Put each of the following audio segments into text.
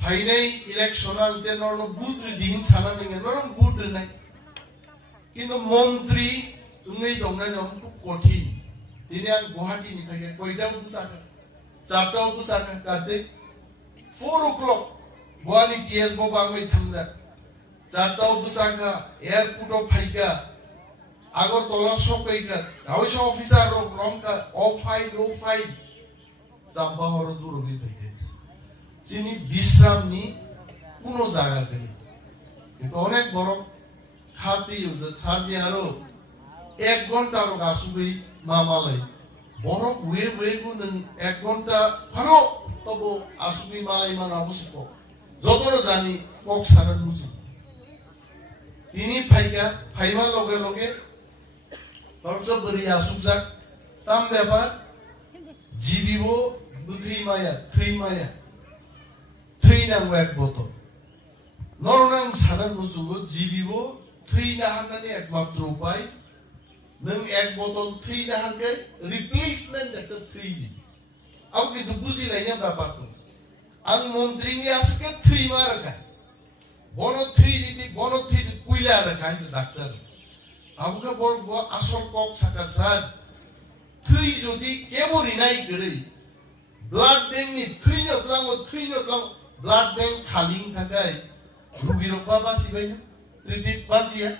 ফাইনাই ইলেকশনাল তেনরনো বুদ্রি দিন সানা নঙ্গে নরম বুদ্রি নাই কিন্তু মন্ত্রী উঙ্গৈ দংনাই নম খুব কঠিন দিনে আং গুয়াহাটি নিফাইকে কয়টাও বুসাকা চারটাও বুসাকা কাতে 4 o'clock গুয়াহাটি পিএস বো বাংলাই থামজা চারটাও বুসাকা এয়ারপোর্ট ফাইকা আগরতলা সকাইকা হাউস অফিসার রংকা O5 জাম্বা হর দূরবি ফাইকা যিনি বিশ্রাম নি কোনো জায়গাতে নেই কিন্তু অনেক বড় খাতি সারবি আরো 1 ঘন্টা রোগ আসুবি মামালাই বড় ওয়ে ওয়ে গুন 1 ঘন্টা ফারো তবু আসুবি মালাই মান অবশ্য যতর জানি কক সারা বুঝু তিনি ফাইমার লগে লগে তরচ বরি আসুকজাক তাম ব্যাপার জীবিব বুথিমায়া থৈমায়া থৈনাंगौ 1 बोतल नरनां साना नुजुगो जीबिबो थैना हाननानै एकमात्र उपाय नों 1 बोतल थैना हानगै रिप्लेसमेंट একটা थै দি आउ किन्तु बुजिनायनि ব্যাপারটো आं मन्त्रीनि आजके थै मारका बन थै दिदि बन थै कुइला रखा है डाक्टर आबुका बरगो आसल कक साका सार थै जदि केबरि नाय गरै ब्लाड बेंकनि थैनो तलांगो ब्लाड बैंक खालिं थाखाय रुगिरबा बासिबायनो ट्रिटिट बाजिया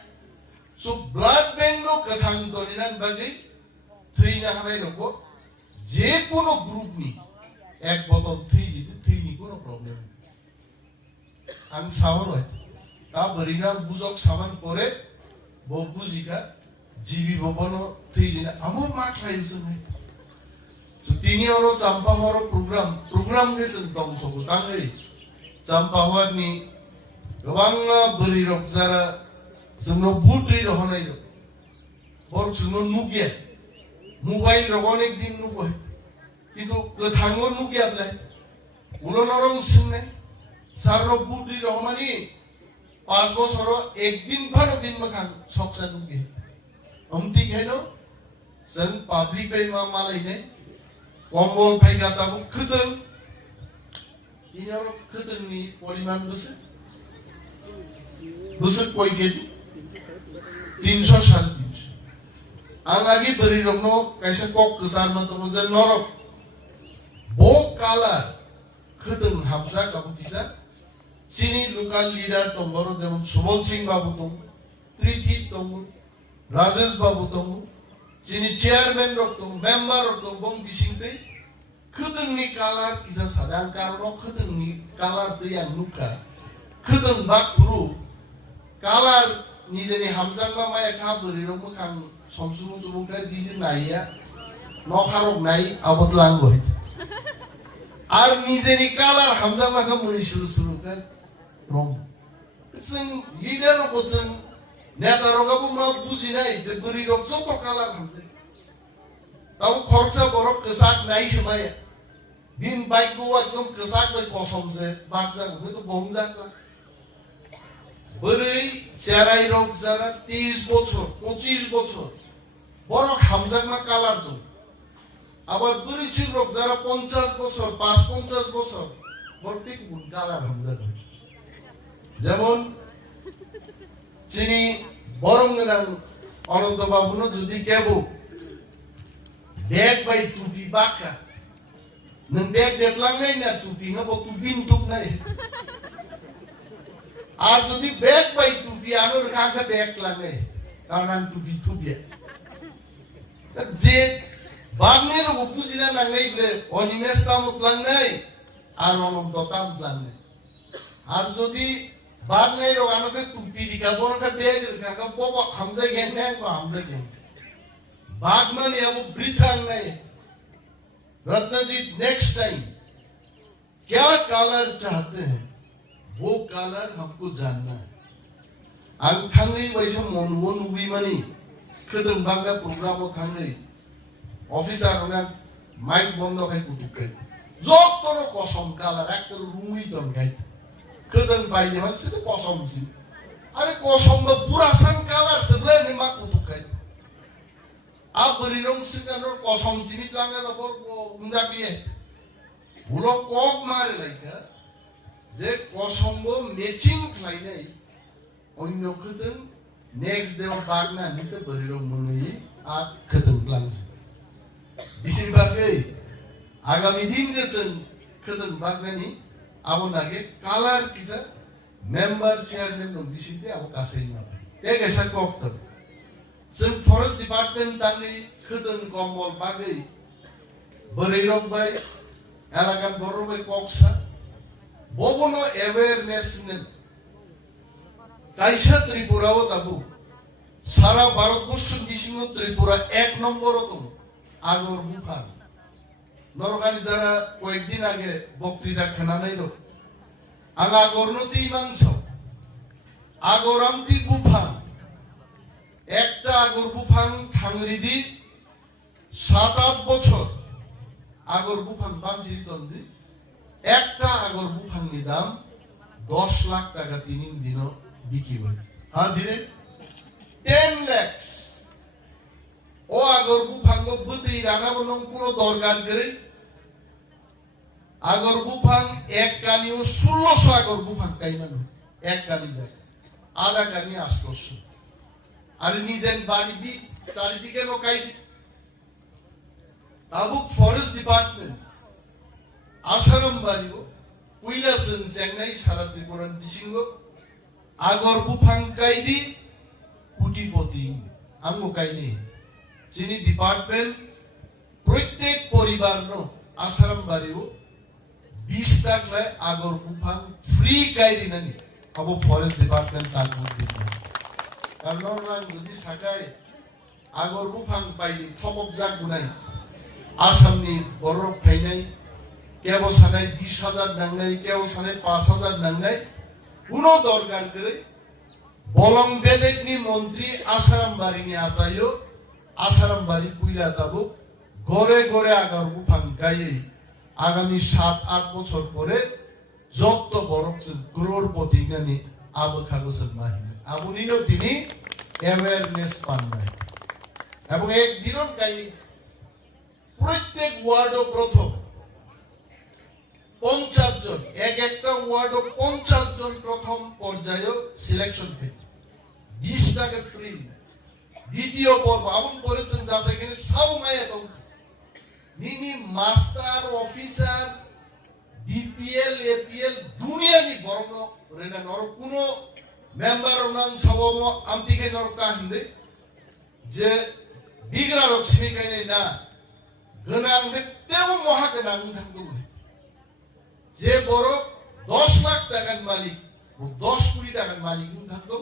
सो ब्लाड बैंक नो कथां दनिनान बागै थैना हानाय रको जे कोनो ग्रुप नि 1 बोतल थै दिते थैनि कोनो प्रॉब्लेम आं सावर হয় তা বরিনা বুজক সামান করে বো বুজিকা জিবি ভবনো থৈ দিনা আমো মাক লাইছো নাই so tini oro champa horo program gesen dong togo tangai champa warni gobanga beri rok jara jungno budri rohonai ro bor jungno nugia mobile rok onek din nugo kintu kethango nugia blai ulo norong sungnai sarro budri rohmani 5 বছর একদিন ভালো দিন মাখান সকসা নুগে আমতি কেন जों public by মালাইনে কম্বল ফাইকা তাবু খদং inner খদংনি পরিমাণ বসে কয় কেজি 330 आं आगे बरी रखनो कैसे कक कसार मान तो जे नरक बो कालार खदं हामजा काबु किसा सिनी लोकल लीडर तंबरो जेमन सुबल सिंह बाबू दं त्रिथि दं राजेश बाबू दं जिनि चेयरमैन रक दं मेंबर रक दं बं बिसिंदै खदंनि कालार किसा सादां कारनो खदंनि कालार दैया नुका खदं बाखुरु कालार निजेनि हामजांबा माया खा बोरै रक मोखां समसुमु जुमुखाय बिजि नाइया नखारक नाइ आबद लांगो आर निजेनि कालार हामजांबा खा मुनि सुरु का रं जों लिडार रक जों नेता रकाबो मा बुजिनाय जे बोरै रक जत कालार हामजां ताव खरचा बरक कसाक नाइ समाय बिन बाइकखौ एकदम कसाक बाय कसम जे बागजा हयतो बंजा बोरै চেরাই রক যারা 30 বছর 25 বছর বড় হামজাগমা কালার দं আবার बोरै ছিল রক যারা 50 বছর 55 বছর প্রত্যেক গুণ কালার হামজাগ যেমন যিনি বরংনাং অনন্ত বাবুনো যদি কেবো ব্যাগ বাই টুপি বাকা नों ব্যাগ দেখলাংনাই না টুপি হবো টুপিন টুপ নাই আর যদি ব্যাগ বাই টুপি আনোর কাকা ব্যাগ লাগে কারণ টুপি টুপিয়া যে বাগনের বুঝিনা নাংলাই বে অনিমেস কাম প্লাংনাই আর অনন্ত কাম প্লাংনাই আর যদি বাগনের আনোকে টুপি দিকা বনকা ব্যাগ কাকা বাবা হামজা গেংনাই বা হামজা গেং बाग माने अब ब्रीथांग नहीं रत्नजीत नेक्स्ट टाइम क्या कलर चाहते हैं वो कलर हमको जानना है आं थांगै वैसे मनवन उबी मानी खदं बांगा प्रोग्राम थांगै ऑफिसर ना माइक बंद खाय कुटुकै जतन कसम कलर एक रुई दन गाय खदं बायने मानसे कसम सि अरे कसम द पूरा सान कलर सबले नि मा कुटुकै आ बरिरं सिगानो कसम सिनि लांगा न बर उंजा बिए Bulo kok mare laika je kosombo matching khlainai onyo khudung next day bagna nise bariro mungi a khudung klangsi bini bagai agami din jesun khudung bagnani abonage color kisa member chairman no bisinde abo kasai na ek esa kokta जों forest department दानि खोदों गम्बल बागै बोरैरक bye एलाकात बरो bye कक्सा बबनो awareness ने कायसा त्रिपुराओ दाबु सारा भारतबर्ष बिसिङो त्रिपुरा एक number दं Agar बुफां नरगानि Zara कয়েকদিন आगे बक्तृता खोनानाय दं आं आगरनो दै मांस आगरामति बुफां একটা আগর বুফাং থাংরিদি 7-8 বছর আগর বুফাং বামজি তন্দি একটা আগর বুফাংনি দাম 10 লাখ টাকা তিন দিনও বিক্রি হয়েছে হ্যাঁ দিনে 10 লাখ ও আগর বুফাং বুতি রানা বনং পুরো দরকার করে আগর বুফাং এক কানিও 1600 আগর বুফাং কাইমান এক কানি যায় আধা কানি 800 আর নিজের বাড়ি দি চারিদিকে লোকাই আবুক ফরেস্ট ডিপার্টমেন্ট আসারম বাড়িও কুইলাসন চেঙ্গাই সারা ত্রিপুরান বিসিঙ্গ আগর বুফাং কাইদি কোটিপতি আঙ্গো কাইনি যিনি ডিপার্টমেন্ট প্রত্যেক পরিবার নো আসারম বাড়িও 20 লাখ লাই আগর বুফাং ফ্রি কাইরি নানি আবো ফরেস্ট ডিপার্টমেন্ট তার মধ্যে কারণ যদি সাকায় আগর বুফাং পাইনি থপক জাগ গুনাই আসামনি বরফ ফাইনাই কেবো সানাই 20,000 নাংনাই কেবো সানাই 5,000 নাংনাই কোনো দরকার করে বলং বেদেকনি মন্ত্রী আসারাম বাড়িনি আসাইও আসারাম বাড়ি কুইলা তাবো ঘরে ঘরে আগর বুফাং গাইয়ে আগামী 7-8 বছর পরে যত বরফ ক্রোড়পতি নানি আবো খাগোসন মাহিনে আবুনিনো তিনি অ্যাওয়ারনেস পান নাই এবং একদিনও কাইনি প্রত্যেক ওয়ার্ডও প্রথম 50 জন একটা ওয়ার্ডও 50 জন প্রথম পর্যায়ে সিলেকশন হয় 20 টাকা ফ্রি দ্বিতীয় পর্ব আমন করেছেন যা সেখানে সব মায়া দং নিনি মাস্টার অফিসার ডিপিএল এপিএল দুনিয়ানি বর্ণ রেনা নর কোনো মেম্বার ওনাং সবম আমতিকে নরকা হিন্দে যে বিগ্রা রক্সমি কাইনে না গনাং দে তেও মহা গনাং থাকতো যে বড় 10 লাখ টাকার মালিক ও 10 কোটি টাকার মালিক থাকতো